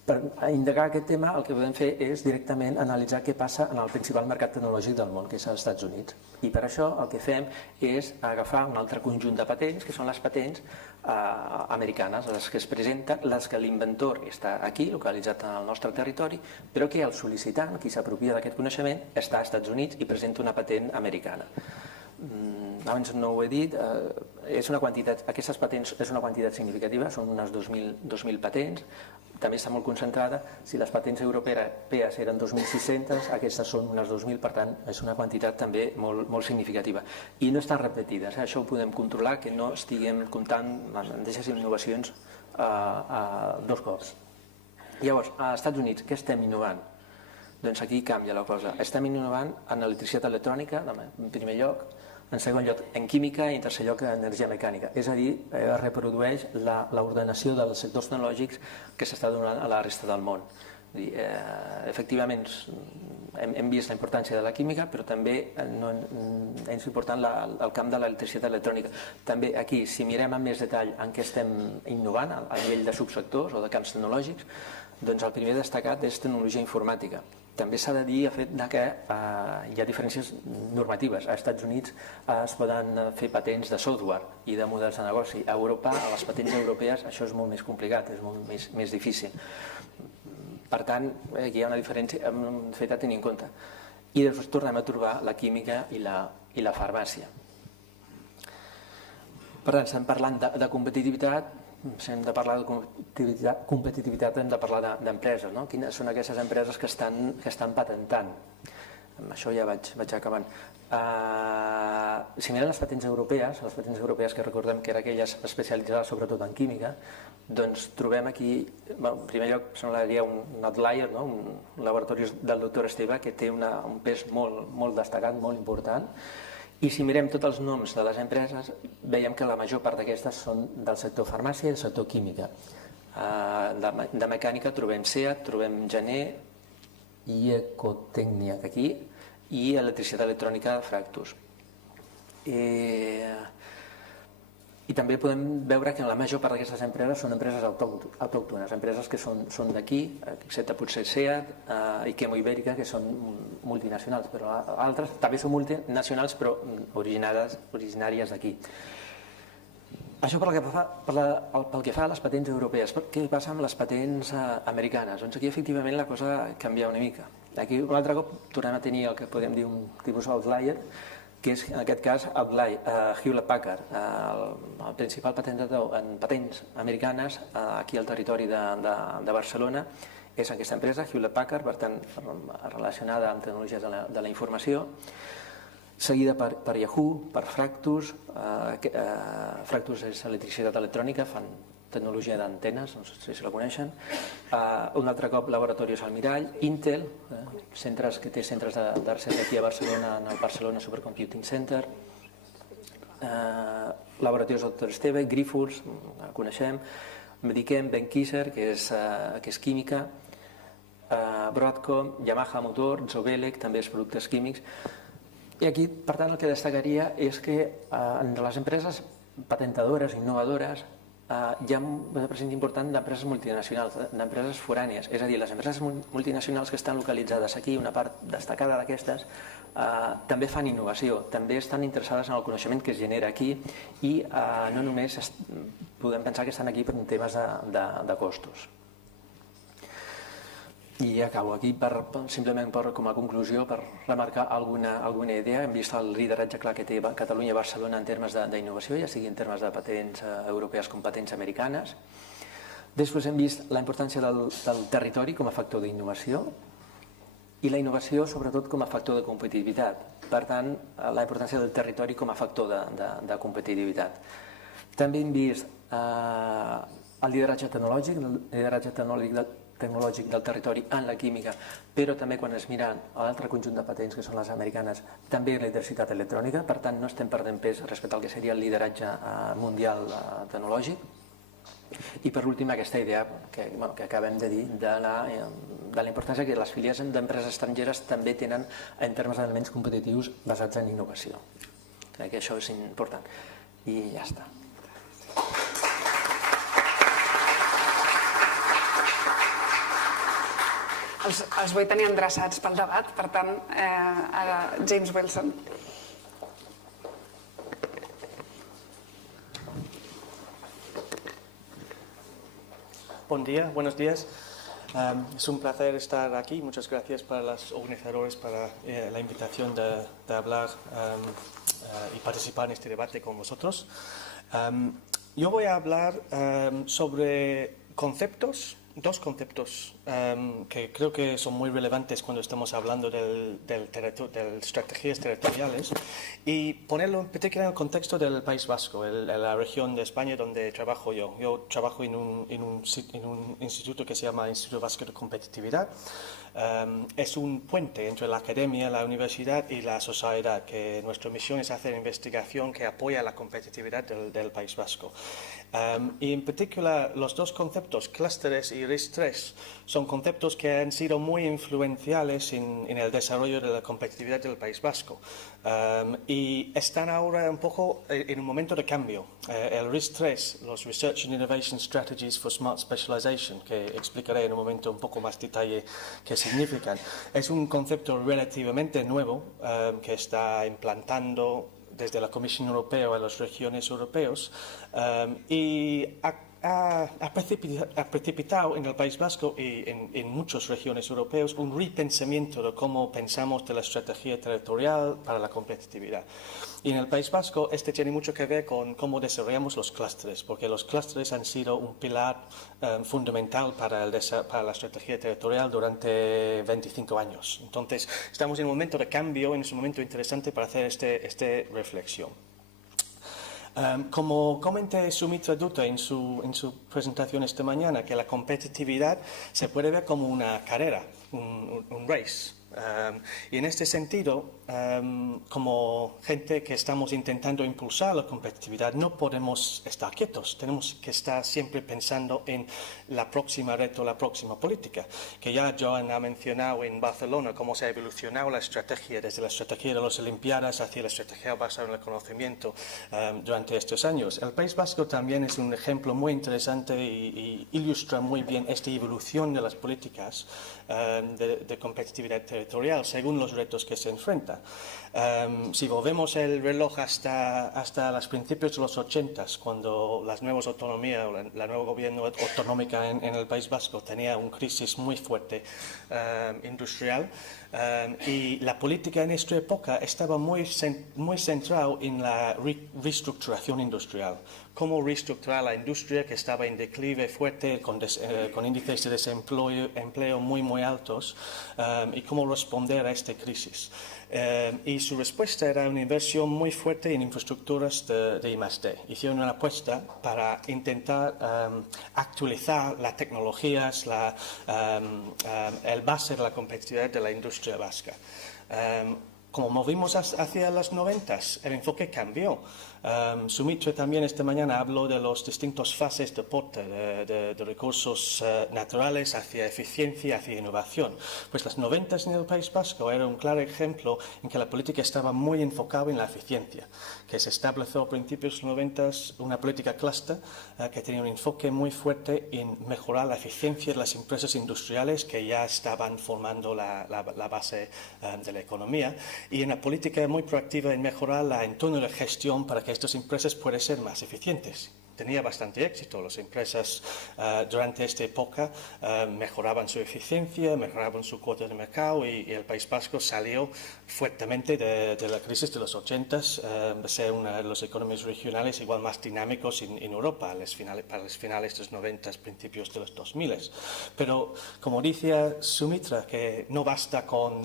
Per indagar aquest tema, el que podem fer és directament analitzar què passa en el principal mercat tecnològic del món, que és als Estats Units. I per això el que fem és agafar un altre conjunt de patents, que són les patents americanes, les que es presenten, les que l'inventor està aquí, localitzat al nostre territori, però que el sol·licitant, qui s'apropia d'aquest coneixement, està als Estats Units i presenta una patent americana. Abans no ho he dit, aquestes patents és una quantitat significativa, són unes 2.000 patents, també està molt concentrada. Si les patents europees eren 2.600, aquestes són unes 2.000, per tant, és una quantitat també molt significativa. I no estan repetides, això ho podem controlar, que no estiguem comptant les mateixes innovacions dos cops. Llavors, als Estats Units, què estem innovant? Doncs aquí canvia la cosa. Estem innovant en electricitat electrònica, en primer lloc, en segon lloc en química i en tercer lloc en energia mecànica. És a dir, reprodueix l'ordenació dels sectors tecnològics que s'està donant a la resta del món. Efectivament, hem vist la importància de la química, però també és important el camp de l'electricitat electrònica. També aquí, si mirem amb més detall en què estem innovant, a nivell de subsectors o de camps tecnològics, doncs el primer destacat és tecnologia informàtica. També s'ha de dir el fet que hi ha diferències normatives. Als Estats Units es poden fer patents de software i de models de negoci. A Europa, a les patents europees, això és molt més complicat, és molt més difícil. Per tant, aquí hi ha una diferència feta a tenir en compte. I després tornem a trobar la química i la farmàcia. Per tant, estem parlant de competitivitat. Si hem de parlar de competitivitat hem de parlar d'empreses. Quines són aquestes empreses que estan patentant? Amb això ja vaig acabant. Si mirem les patents europees que recordem que eren aquelles especialitzades sobretot en química, doncs trobem aquí, en primer lloc, semblaria un outlier, un laboratori del doctor Esteve, que té un pes molt destacat, molt important. I si mirem tots els noms de les empreses, veiem que la major part d'aquestes són del sector farmàcia i del sector química. De mecànica trobem SEAT, trobem Gené i Ecotècnia aquí, i electricitat electrònica Fractus. I també podem veure que la major part d'aquestes empreses són empreses autòctones, empreses que són d'aquí, excepte potser SEAT i Quemo Ibèrica, que són multinacionals, però altres també són multinacionals però originàries d'aquí. Això pel que fa a les patents europees. Què passa amb les patents americanes? Doncs aquí efectivament la cosa canvia una mica. Aquí un altre cop tornem a tenir el que podem dir un tipus outlier, que és en aquest cas Hewlett-Packard, el principal patentador en patents americanes aquí al territori de Barcelona, és aquesta empresa, Hewlett-Packard, per tant relacionada amb tecnologies de la informació, seguida per Yahoo, per Fractus. Fractus és electricitat electrònica, fan tecnologia d'antenes, no sé si la coneixen. Un altre cop Laboratorios Almirall, Intel, que té centres de recerca aquí a Barcelona, en el Barcelona Supercomputing Center, Laboratorios Dr. Esteve, Grifols, la coneixem, Medichem, Benckiser, que és química, Broadcom, Yamaha Motor, Zobelec, també és productes químics. I aquí, per tant, el que destacaria és que en les empreses patentadores, innovadores, hi ha un present important d'empreses multinacionals, d'empreses forànies. És a dir, les empreses multinacionals que estan localitzades aquí, una part destacada d'aquestes, també fan innovació, també estan interessades en el coneixement que es genera aquí i no només podem pensar que estan aquí per temes de costos. I acabo aquí simplement com a conclusió per remarcar alguna idea. Hem vist el lideratge clar que té Catalunya i Barcelona en termes d'innovació, ja sigui en termes de patents europees com patents americanes. Després hem vist la importància del territori com a factor d'innovació i la innovació sobretot com a factor de competitivitat. Per tant, la importància del territori com a factor de competitivitat. També hem vist el lideratge tecnològic del territori en la química, però també quan es mira l'altre conjunt de patents, que són les americanes, també electricitat electrònica, per tant no estem perdent pes respecte al que seria el lideratge mundial tecnològic. I per últim aquesta idea que acabem de dir de la importància que les filials d'empreses estrangeres també tenen en termes d'elements competitius basats en innovació. Crec que això és important. I ja està. Els vull tenir endreçats pel debat, per tant, James Wilson. Buen día, buenos días. Es un placer estar aquí. Muchas gracias para los organizadores para la invitación de hablar y participar en este debate con vosotros. Yo voy a hablar sobre dos conceptos que creo que son muy relevantes cuando estamos hablando de estrategias territoriales y ponerlo en particular en el contexto del País Vasco, la región de España donde trabajo yo. Yo trabajo en un instituto que se llama Instituto Vasco de Competitividad. Es un puente entre la academia, la universidad y la sociedad, que nuestra misión es hacer investigación que apoya la competitividad del País Vasco. Y en particular los dos conceptos, clústeres y RIS3, son conceptos que han sido muy influenciales en el desarrollo de la competitividad del País Vasco. Y están ahora un poco en un momento de cambio. El RIS3, los Research and Innovation Strategies for Smart Specialization, que explicaré en un momento un poco más detalle qué significan, es un concepto relativamente nuevo que está implantando desde la Comisión Europea a las regiones europeas y ha precipitado en el País Vasco y en muchas regiones europeas un repensamiento de cómo pensamos de la estrategia territorial para la competitividad. Y en el País Vasco tiene mucho que ver con cómo desarrollamos los clústeres, porque los clústeres han sido un pilar fundamental para la estrategia territorial durante 25 años. Entonces, estamos en un momento de cambio, en un momento interesante para hacer esta reflexión. Como comenté Sumitra Dutta en su presentación esta mañana, que la competitividad se puede ver como una carrera, un race. Y en este sentido, como gente que estamos intentando impulsar la competitividad, no podemos estar quietos. Tenemos que estar siempre pensando en la próxima reto, la próxima política. Que ya Joan ha mencionado en Barcelona cómo se ha evolucionado la estrategia, desde la estrategia de las Olimpiadas hacia la estrategia basada en el conocimiento durante estos años. El País Vasco también es un ejemplo muy interesante y ilustra muy bien esta evolución de las políticas de competitividad territorial según los retos que se enfrentan. Si volvemos el reloj hasta los principios de los 80, cuando las nuevas autonomías, la nueva gobierno autonómica en el País Vasco tenía una crisis muy fuerte industrial, y la política en esta época estaba muy centrada en la reestructuración industrial. Cómo reestructurar la industria que estaba en declive fuerte, con índices de desempleo muy altos, y cómo responder a esta crisis. Y su respuesta era una inversión muy fuerte en infraestructuras de I+D. Hicieron una apuesta para intentar actualizar las tecnologías, el base de la competitividad de la industria vasca. Como movimos hacia los 90, el enfoque cambió. Sumitra también esta mañana habló de las distintas fases de porte de recursos naturales hacia eficiencia, hacia innovación. Pues los 90 en el País Vasco era un claro ejemplo en que la política estaba muy enfocada en la eficiencia, que se estableció a principios de los 90 una política cluster que tenía un enfoque muy fuerte en mejorar la eficiencia de las empresas industriales que ya estaban formando la base de la economía, y una política muy proactiva en mejorar el entorno de gestión para que estas empresas puedan ser más eficientes. Tenía bastante éxito. Las empresas durante esta época mejoraban su eficiencia, mejoraban su cuota de mercado, y el País Vasco salió fuertemente de la crisis de los 80, de ser una de las economías regionales igual más dinámicos en Europa para los finales de los 90, principios de los 2000. Pero, como decía Sumitra, que no basta con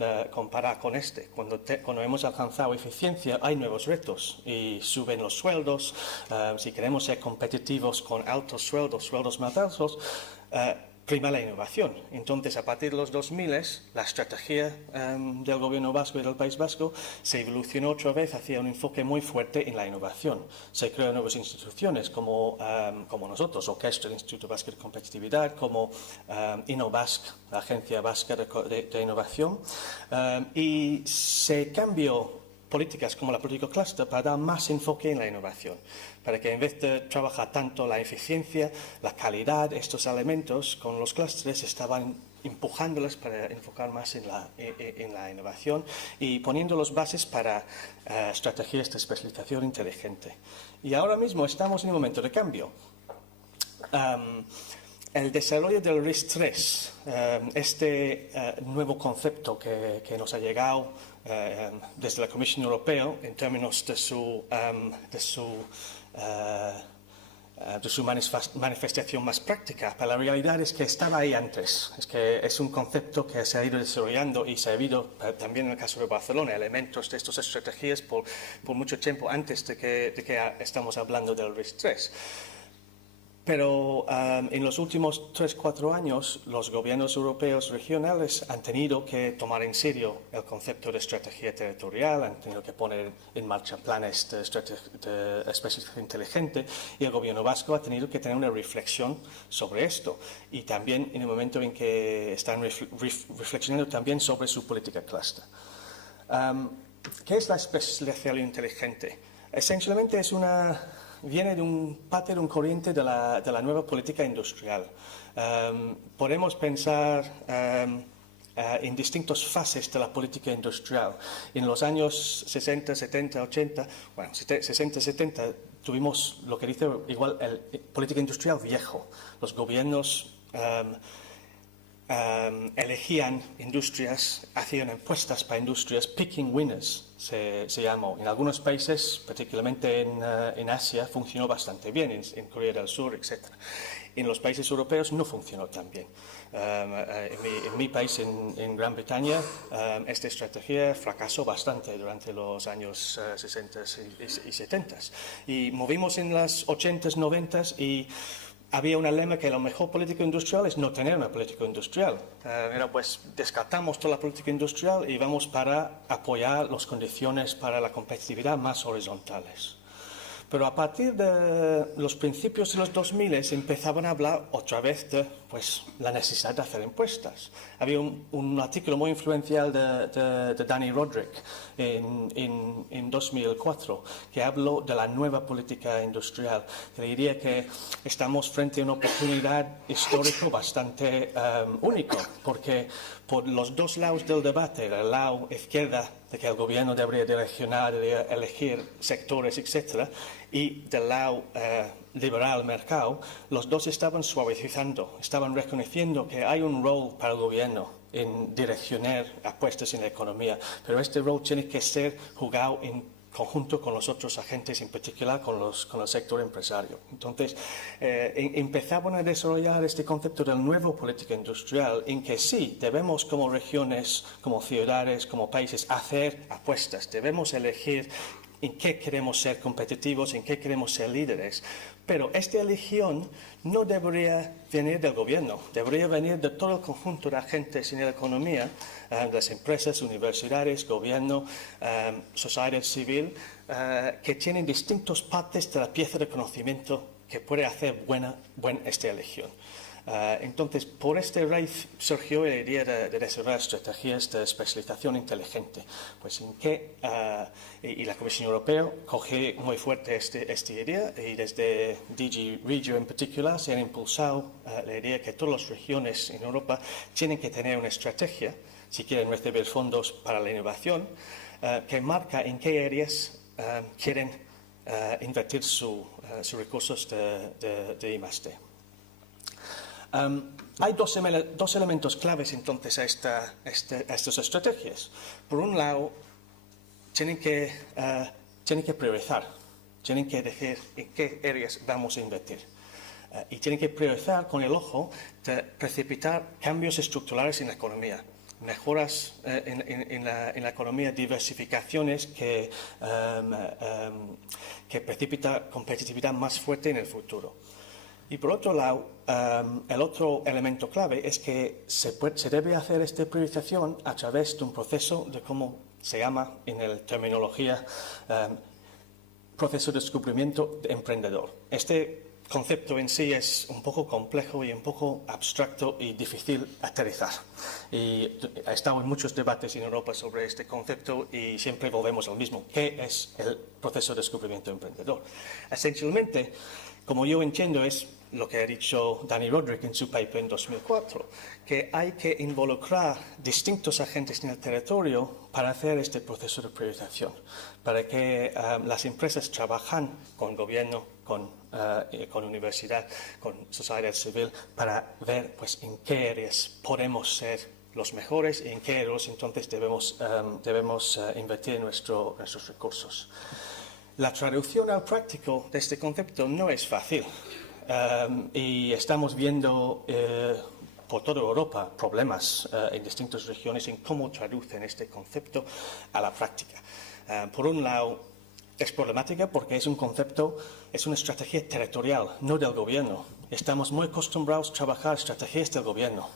parar con este. Cuando hemos alcanzado eficiencia hay nuevos retos y suben los sueldos. Si queremos ser competitivos con altos sueldos más altos, prima la innovación. Entonces, a partir de los 2000, la estrategia del gobierno vasco y del País Vasco se evolucionó otra vez hacia un enfoque muy fuerte en la innovación. Se crearon nuevas instituciones como nosotros, Orquestra, el Instituto Vasco de Competitividad, como InnoVasc, la Agencia Vasca de Innovación, y se cambió políticas como la política cluster para dar más enfoque en la innovación, para que en vez de trabajar tanto la eficiencia, la calidad, estos elementos con los clústeres estaban empujándolos para enfocar más en la innovación y poniendo las bases para estrategias de especialización inteligente. Y ahora mismo estamos en un momento de cambio. El desarrollo del RIS3, este nuevo concepto que nos ha llegado desde la Comisión Europea en términos de su manifestación más práctica, pero la realidad es que estaba ahí antes. Es que es un concepto que se ha ido desarrollando y se ha habido también en el caso de Barcelona, elementos de estas estrategias por mucho tiempo antes de que estamos hablando del RIS3. Pero en los últimos 3-4 años, los gobiernos europeos regionales han tenido que tomar en serio el concepto de estrategia territorial, han tenido que poner en marcha planes de especialización inteligente, y el gobierno vasco ha tenido que tener una reflexión sobre esto. Y también en el momento en que están reflexionando también sobre su política cluster. ¿Qué es la especialización inteligente? Esencialmente viene de un patrón corriente de la nueva política industrial. Podemos pensar en distintas fases de la política industrial. En los años 60, 70, 80, 60, 70, tuvimos lo que dice igual política industrial viejo. Los gobiernos elegían industrias, hacían encuestas para industrias, picking winners se llamó. En algunos países, particularmente en Asia, funcionó bastante bien, en Corea del Sur, etc. En los países europeos no funcionó tan bien. En mi país, en Gran Bretaña, esta estrategia fracasó bastante durante los años 60 y 70. Y movimos en las 80s, 90s y había un lema que la mejor política industrial es no tener una política industrial. Pues descartamos toda la política industrial y vamos para apoyar las condiciones para la competitividad más horizontales. Pero a partir de los principios de los 2000 empezaban a hablar otra vez de la necesidad de hacer impuestos. Había un artículo muy influencial de Danny Roderick en 2004 que habló de la nueva política industrial. Que diría que estamos frente a una oportunidad histórica bastante única, porque por los dos lados del debate, el lado izquierda, de que el gobierno debería direccionar, elegir sectores, etc., y del lado liberal mercado, los dos estaban suavizando, estaban reconociendo que hay un rol para el gobierno en direccionar apuestas en la economía, pero este rol tiene que ser jugado en conjunto con los otros agentes, en particular con el sector empresario. Entonces, empezaban a desarrollar este concepto de nueva política industrial, en que sí, debemos como regiones, como ciudades, como países, hacer apuestas, debemos elegir en qué queremos ser competitivos, en qué queremos ser líderes. Pero esta elección no debería venir del gobierno, debería venir de todo el conjunto de agentes en la economía, las empresas, universidades, gobierno, sociedad civil, que tienen distintas partes de la pieza de conocimiento que puede hacer buena esta elección. Entonces, por este raíz surgió la idea de desarrollar estrategias de especialización inteligente, pues en que, y la Comisión Europea coge muy fuerte esta idea, y desde DG Regio en particular se han impulsado la idea que todas las regiones en Europa tienen que tener una estrategia, si quieren recibir fondos para la innovación, que marca en qué áreas quieren invertir sus recursos de I+D. Hay dos elementos claves entonces a estas estrategias. Por un lado, tienen que priorizar, tienen que decir en qué áreas vamos a invertir. Y tienen que priorizar con el ojo de precipitar cambios estructurales en la economía, mejoras en la economía, diversificaciones que precipitan competitividad más fuerte en el futuro. Y por otro lado, el otro elemento clave es que se debe hacer esta priorización a través de un proceso de cómo se llama en la terminología proceso de descubrimiento de emprendedor. Este concepto en sí es un poco complejo y un poco abstracto y difícil aterrizar. Y he estado en muchos debates en Europa sobre este concepto y siempre volvemos al mismo. ¿Qué es el proceso de descubrimiento de emprendedor? Esencialmente, como yo entiendo, es lo que ha dicho Danny Roderick en su paper en 2004, que hay que involucrar distintos agentes en el territorio para hacer este proceso de priorización, para que las empresas trabajen con gobierno, con universidad, con sociedad civil, para ver en qué áreas podemos ser los mejores y en qué áreas entonces debemos invertir nuestros recursos. La traducción al práctico de este concepto no es fácil. Y estamos viendo por toda Europa problemas en distintas regiones en cómo traducen este concepto a la práctica. Por un lado, es problemática porque es un concepto, es una estrategia territorial, no del gobierno. Estamos muy acostumbrados a trabajar estrategias del gobierno,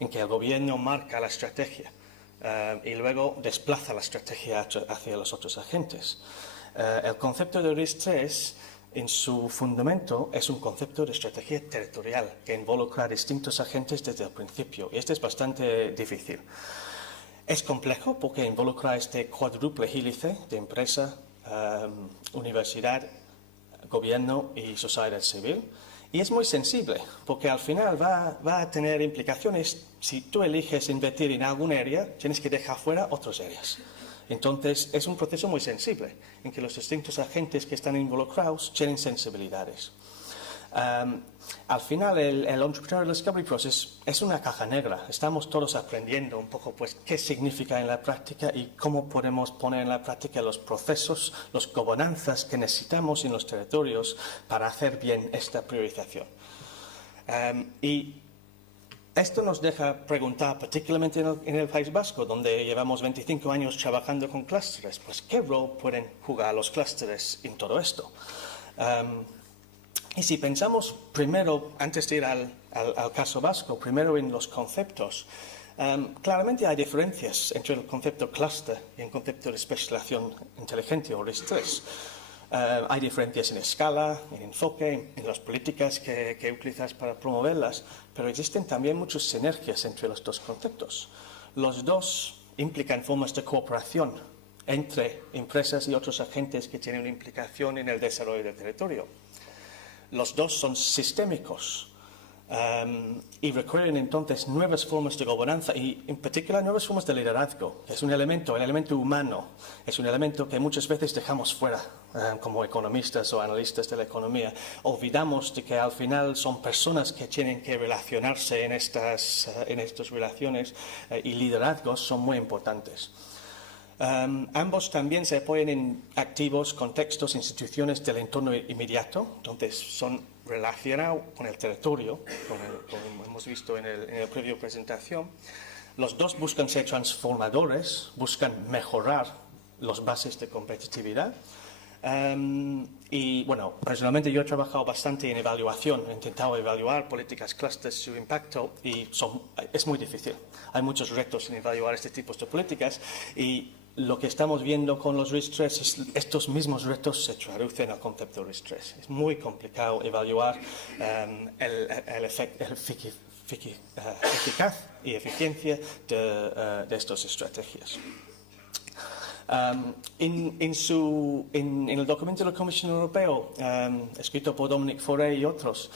en que el gobierno marca la estrategia y luego desplaza la estrategia hacia los otros agentes. El concepto de RIS3, en su fundamento, es un concepto de estrategia territorial que involucra a distintos agentes desde el principio. Y este es bastante difícil. Es complejo porque involucra este cuádruple hélice de empresa, universidad, gobierno y sociedad civil. Y es muy sensible porque al final va a tener implicaciones. Si tú eliges invertir en alguna área, tienes que dejar fuera otras áreas. Entonces, es un proceso muy sensible, en que los distintos agentes que están involucrados tienen sensibilidades. Al final, el Entrepreneurial Discovery Process es una caja negra. Estamos todos aprendiendo un poco qué significa en la práctica y cómo podemos poner en la práctica los procesos, las gobernanzas que necesitamos en los territorios para hacer bien esta priorización. Y esto nos deja preguntar, particularmente en el País Vasco, donde llevamos 25 años trabajando con clústeres, ¿qué rol pueden jugar los clústeres en todo esto? Y si pensamos primero, antes de ir al caso vasco, primero en los conceptos, claramente hay diferencias entre el concepto cluster y el concepto de especialización inteligente o RIS3. Hay diferencias en escala, en enfoque, en las políticas que utilizas para promoverlas, pero existen también muchas sinergias entre los dos conceptos. Los dos implican formas de cooperación entre empresas y otros agentes que tienen una implicación en el desarrollo del territorio. Los dos son sistémicos y requieren entonces nuevas formas de gobernanza y en particular nuevas formas de liderazgo. Es un elemento, el elemento humano, es un elemento que muchas veces dejamos fuera como economistas o analistas de la economía. Olvidamos de que al final son personas que tienen que relacionarse en estas relaciones y liderazgos son muy importantes. Ambos también se apoyan en activos, contextos, instituciones del entorno inmediato, entonces son relacionados con el territorio, como hemos visto en el previo presentación. Los dos buscan ser transformadores, buscan mejorar las bases de competitividad. Y bueno, personalmente yo he trabajado bastante en evaluación, he intentado evaluar políticas clusters, su impacto y es muy difícil. Hay muchos retos en evaluar este tipo de políticas y lo que estamos viendo con los RIS3 es estos mismos retos se traducen al concepto RIS3. Es muy complicado evaluar el efecto eficaz y eficiencia de estas estrategias. En el documento de la Comisión Europea, escrito por Dominic Faure y otros,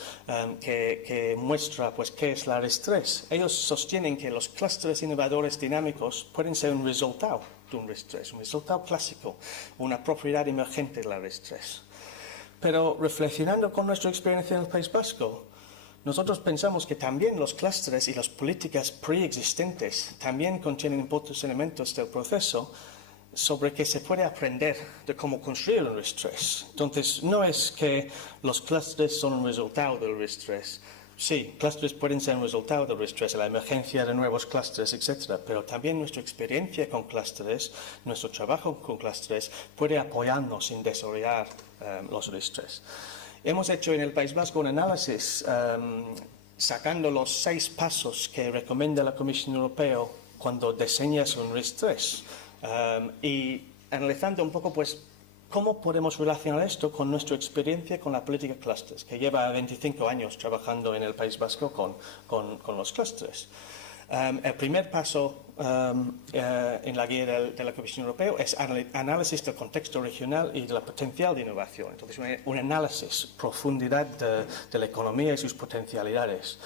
que muestra pues, qué es la RIS3, ellos sostienen que los clústeres innovadores dinámicos pueden ser un resultado de un RIS3, un resultado clásico, una propiedad emergente de la RIS3. Pero reflexionando con nuestra experiencia en el País Vasco, nosotros pensamos que también los clústeres y las políticas preexistentes también contienen importantes elementos del proceso sobre que se puede aprender de cómo construir un RIS3. Entonces, no es que los clústeres son un resultado del RIS3. Sí, clústeres pueden ser un resultado del RIS3, la emergencia de nuevos clústeres, etc. Pero también nuestra experiencia con clústeres, nuestro trabajo con clústeres, puede apoyarnos en desarrollar los RIS3. Hemos hecho en el País Vasco un análisis sacando los 6 pasos que recomienda la Comisión Europea cuando diseñas un RIS3. Y analizando un poco, pues, cómo podemos relacionar esto con nuestra experiencia con la política clusters, que lleva 25 años trabajando en el País Vasco con los clusters. El primer paso en la guía de la Comisión Europea es análisis del contexto regional y del potencial de innovación. Entonces, un análisis, profundidad de la economía y sus potencialidades.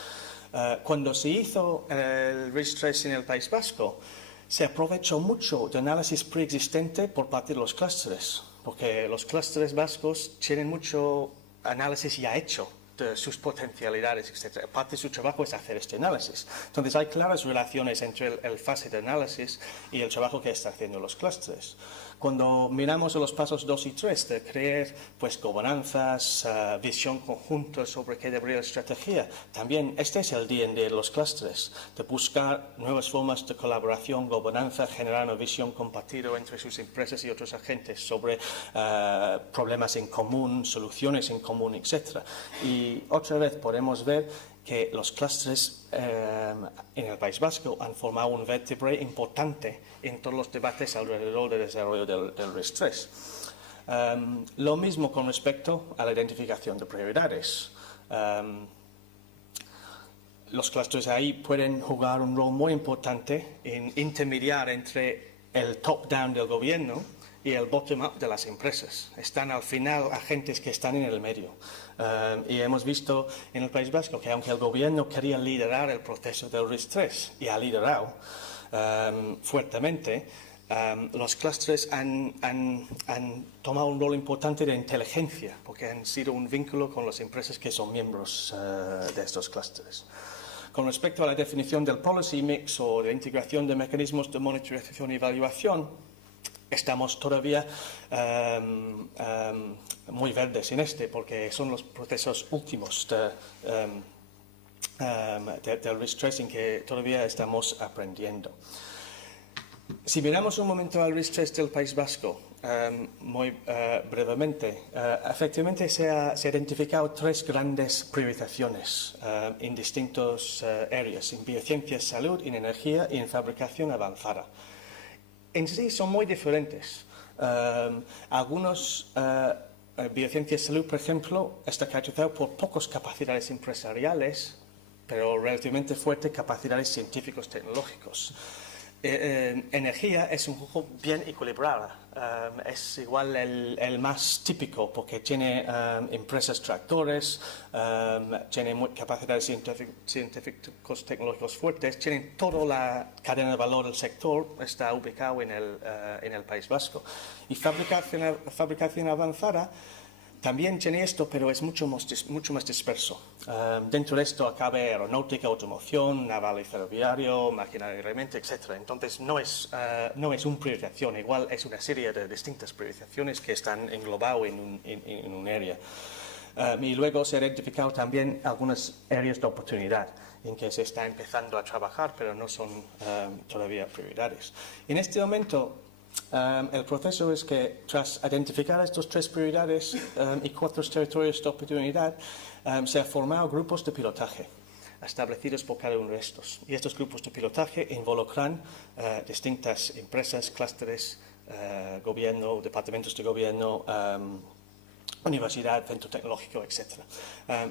Cuando se hizo el RIS3 en el País Vasco, se aprovechó mucho de análisis preexistente por parte de los clústeres, porque los clústeres vascos tienen mucho análisis ya hecho de sus potencialidades, etc. Parte de su trabajo es hacer este análisis. Entonces, hay claras relaciones entre el fase de análisis y el trabajo que están haciendo los clústeres. Cuando miramos los pasos 2 y 3 de crear pues, gobernanzas, visión conjunta sobre qué debería la estrategia, también este es el D&D de los clústeres, de buscar nuevas formas de colaboración, gobernanza, generar una visión compartida entre sus empresas y otros agentes sobre problemas en común, soluciones en común, etc. Y otra vez podemos ver que los clústeres en el País Vasco han formado un vértebre importante en todos los debates alrededor del desarrollo del RIS3. Lo mismo con respecto a la identificación de prioridades. Los clústeres ahí pueden jugar un rol muy importante en intermediar entre el top-down del gobierno y el bottom-up de las empresas. Están al final agentes que están en el medio. Y hemos visto en el País Vasco que aunque el gobierno quería liderar el proceso del RIS3 y ha liderado fuertemente, los clústeres han tomado un rol importante de inteligencia porque han sido un vínculo con las empresas que son miembros de estos clústeres. Con respecto a la definición del policy mix o de integración de mecanismos de monitorización y evaluación, estamos todavía muy verdes en porque son los procesos últimos del RIS3 en que todavía estamos aprendiendo. Si miramos un momento al RIS3 del País Vasco, muy brevemente. Efectivamente se ha identificado 3 grandes priorizaciones en distintas áreas, en biociencias, salud, en energía y en fabricación avanzada. En sí son muy diferentes. Algunos biociencias salud, por ejemplo, está caracterizado por pocas capacidades empresariales, pero relativamente fuertes capacidades científicos tecnológicos. Energía es un juego bien equilibrado, es igual el más típico porque tiene empresas tractores, tiene capacidades científicos tecnológicos fuertes, tienen toda la cadena de valor del sector, está ubicado en el País Vasco. Y fabricación avanzada también tiene esto, pero es mucho más disperso. Dentro de esto cabe aeronáutica, automoción, naval y ferroviario, maquinaria y herramienta, etc. Entonces no es una priorización, igual es una serie de distintas priorizaciones que están englobadas en un área. Y luego se han identificado también algunas áreas de oportunidad en que se está empezando a trabajar, pero no son todavía prioridades. En este momento, el proceso es que tras identificar estas 3 prioridades y 4 territorios de oportunidad, se han formado grupos de pilotaje establecidos por cada uno de estos. Y estos grupos de pilotaje involucran distintas empresas, clústeres, gobierno, departamentos de gobierno, universidad, centro tecnológico, etc.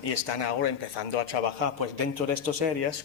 Y están ahora empezando a trabajar pues, dentro de estas áreas